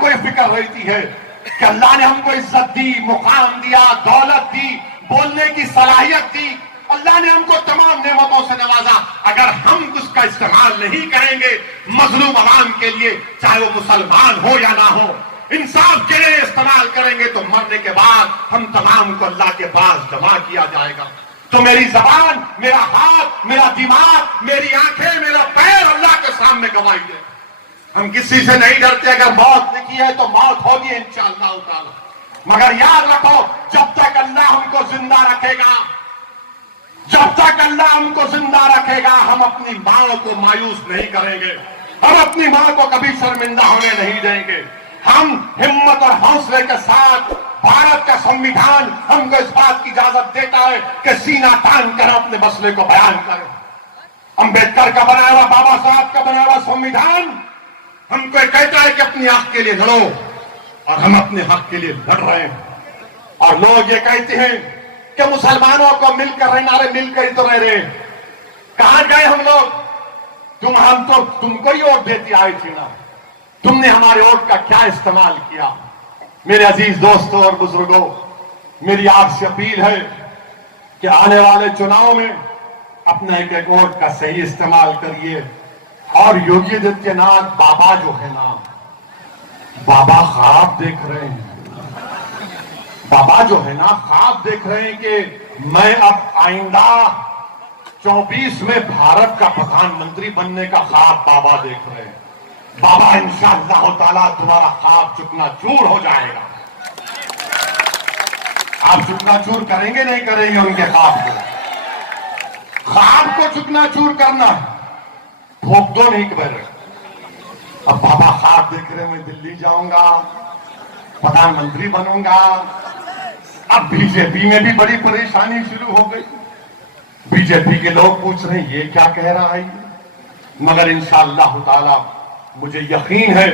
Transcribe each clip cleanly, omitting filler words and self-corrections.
کو یہ فکر رہتی ہے کہ اللہ نے ہم کو عزت دی، مقام دیا، دولت دی، بولنے کی صلاحیت دی، اللہ نے ہم کو تمام نعمتوں سے نوازا، اگر ہم اس کا استعمال نہیں کریں گے مظلوم عوام کے لیے، چاہے وہ مسلمان ہو یا نہ ہو، انصاف کے لیے استعمال کریں گے، تو مرنے کے بعد ہم تمام کو اللہ کے پاس جمع کیا جائے گا۔ تو میری زبان، میرا ہاتھ، میرا دماغ، میری آنکھیں، میرا پیر اللہ کے سامنے گواہی دے۔ ہم کسی سے نہیں ڈرتے، اگر موت لکھی ہے تو موت ہوگی انشاءاللہ تعالی، مگر یاد رکھو جب تک اللہ ہم کو زندہ رکھے گا، جب تک اللہ ہم کو زندہ رکھے گا، ہم اپنی ماں کو مایوس نہیں کریں گے، ہم اپنی ماں کو کبھی شرمندہ ہونے نہیں دیں گے۔ ہم ہمت اور حوصلے کے ساتھ، بھارت کا سنویدھان ہم کو اس بات کی اجازت دیتا ہے کہ سینہ تان کر اپنے مسئلے کو بیان کریں۔ امبیڈکر کا بنایا ہوا، بابا صاحب کا بنایا ہوا سنویدھان ہم کو کہتا ہے کہ اپنی حق کے لیے لڑو، اور ہم اپنے حق کے لیے لڑ رہے ہیں۔ اور لوگ یہ کہتے ہیں کہ مسلمانوں کو مل کر رہنا، رہے مل کر ہی تو رہ رہے ہیں، کہاں گئے ہم لوگ؟ ہم تو تم کو ہی ووٹ دیتی آئی تھی نا، تم نے ہمارے ووٹ کا کیا استعمال کیا؟ میرے عزیز دوستوں اور بزرگوں، میری آپ سے اپیل ہے کہ آنے والے چناؤ میں اپنا ایک ایک ووٹ کا صحیح استعمال کریے۔ اور یوگی آدتیہ ناتھ بابا جو ہے نا، بابا خواب دیکھ رہے ہیں، بابا جو ہے نا خواب دیکھ رہے ہیں کہ میں اب آئندہ 24 میں بھارت کا پردھان منتری بننے کا خواب بابا دیکھ رہے ہیں۔ بابا انشاءاللہ تعالیٰ تمہارا خواب چکنا چور ہو جائے گا۔ آپ چکنا چور کریں گے نہیں کریں گے ان کے خواب کو؟ خواب کو چکنا چور کرنا پھونک دو نہیں کر رہے۔ اب بابا خواب دیکھ رہے میں دلی جاؤں گا، پردھان منتری بنوں گا۔ اب بی جے پی میں بھی بڑی پریشانی شروع ہو گئی، بی جے پی کے لوگ پوچھ رہے ہیں یہ کیا کہہ رہا ہے، مگر انشاءاللہ تعالی مجھے یقین ہے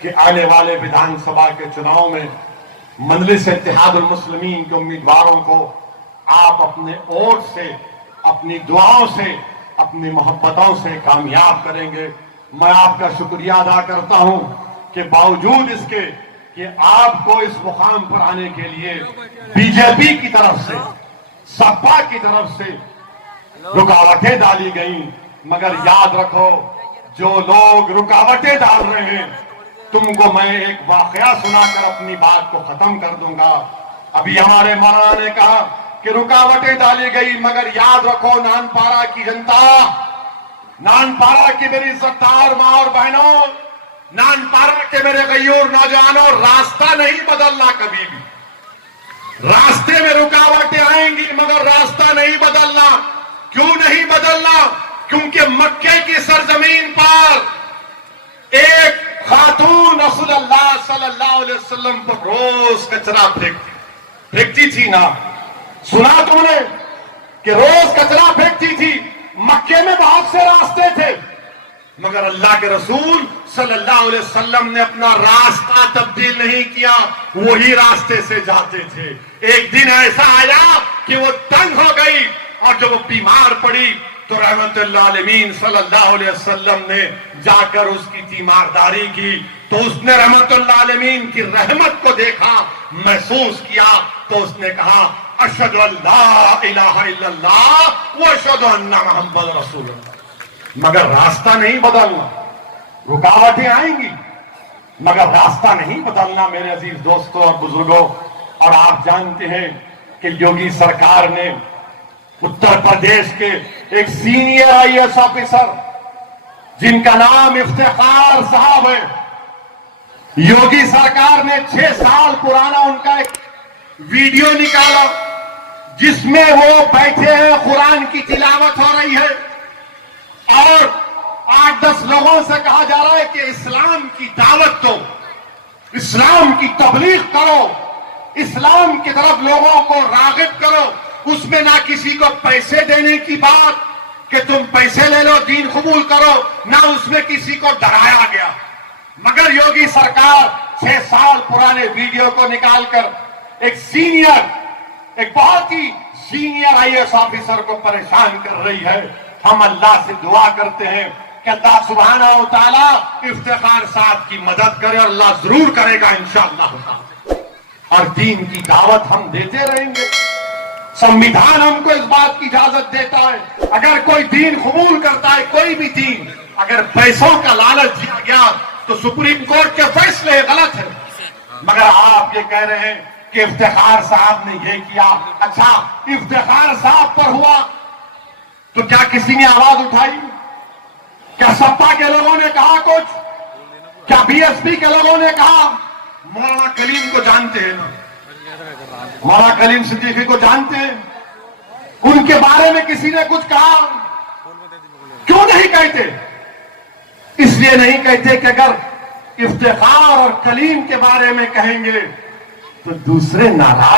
کہ آنے والے ویدھان سبھا کے چناؤ میں مجلس اتحاد المسلمین کے امیدواروں کو آپ اپنے ووٹ سے، اپنی دعاؤں سے، اپنی محبتوں سے کامیاب کریں گے۔ میں آپ کا شکریہ ادا کرتا ہوں کہ باوجود اس کے کہ آپ کو اس مقام پر آنے کے لیے بی جے پی کی طرف سے، سپا کی طرف سے رکاوٹیں ڈالی گئیں، مگر یاد رکھو جو لوگ رکاوٹیں ڈال رہے ہیں، تم کو میں ایک واقعہ سنا کر اپنی بات کو ختم کر دوں گا۔ ابھی ہمارے مولانا نے کہا کہ رکاوٹیں ڈالی گئی، مگر یاد رکھو نانپارا کی جنتا، نانپارا کی میری عزتدار ماں اور بہنوں، نانپارا کے میرے غیور نوجوانوں، راستہ نہیں بدلنا کبھی بھی۔ راستے میں رکاوٹیں آئیں گی مگر راستہ نہیں بدلنا۔ کیوں نہیں بدلنا؟ کیونکہ مکے کی سرزمین پر ایک خاتون رسول اللہ صلی اللہ علیہ وسلم پر روز کچرا پھینکتی تھی نا، سنا تم نے کہ روز کچرا پھینکتی تھی؟ مکے میں بہت سے راستے تھے، مگر اللہ کے رسول صلی اللہ علیہ وسلم نے اپنا راستہ تبدیل نہیں کیا، وہی راستے سے جاتے تھے۔ ایک دن ایسا آیا کہ وہ تنگ ہو گئی، اور جب وہ بیمار پڑی تو رحمت اللہ عالمین صلی اللہ علیہ وسلم نے جا کر اس کی تیمارداری کی، تو اس نے رحمت اللہ عالمین کی رحمت کو دیکھا، محسوس کیا، تو اس نے کہا اشہد ان لا الہ الا اللہ واشہد ان محمد رسول اللہ۔ مگر راستہ نہیں بدلنا، رکاوٹیں آئیں گی مگر راستہ نہیں بدلنا میرے عزیز دوستوں اور بزرگوں۔ اور آپ جانتے ہیں کہ یوگی سرکار نے اتر پردیش کے ایک سینئر آئی ایس آفیسر جن کا نام افتخار صاحب ہے، یوگی سرکار نے 6 سال پرانا ان کا ایک ویڈیو نکالا جس میں وہ بیٹھے ہیں، قرآن کی تلاوت ہو رہی ہے، اور 8-10 لوگوں سے کہا جا رہا ہے کہ اسلام کی دعوت دو، اسلام کی تبلیغ کرو، اسلام کی طرف لوگوں کو راغب کرو۔ اس میں نہ کسی کو پیسے دینے کی بات کہ تم پیسے لے لو دین قبول کرو، نہ اس میں کسی کو ڈرایا گیا، مگر یوگی سرکار 6 سال پرانے ویڈیو کو نکال کر ایک بہت ہی سینئر آئی ایس آفیسر کو پریشان کر رہی ہے۔ ہم اللہ سے دعا کرتے ہیں کہ اللہ سبحانہ و تعالی افتخار صاحب کی مدد کرے اور اللہ ضرور کرے گا انشاءاللہ. اور دین کی دعوت ہم دیتے رہیں گے. سمویدھان ہم کو اس بات کی اجازت دیتا ہے اگر کوئی دین قبول کرتا ہے, کوئی بھی دین, اگر پیسوں کا لالچ دیا گیا تو سپریم کورٹ کے فیصلے غلط ہیں. مگر آپ یہ کہہ رہے ہیں کہ افتخار صاحب نے یہ کیا. اچھا, افتخار صاحب پر ہوا تو کیا کسی نے آواز اٹھائی؟ کیا سپا کے لوگوں نے کہا کچھ؟ کیا بی ایس پی کے لوگوں نے کہا؟ مولانا کلیم کو جانتے ہیں نا, مولانا کلیم صدیقی کو جانتے ہیں, ان کے بارے میں کسی نے کچھ کہا؟ کیوں نہیں کہتے؟ اس لیے نہیں کہتے کہ اگر افتخار اور کلیم کے بارے میں کہیں گے تو دوسرے ناراض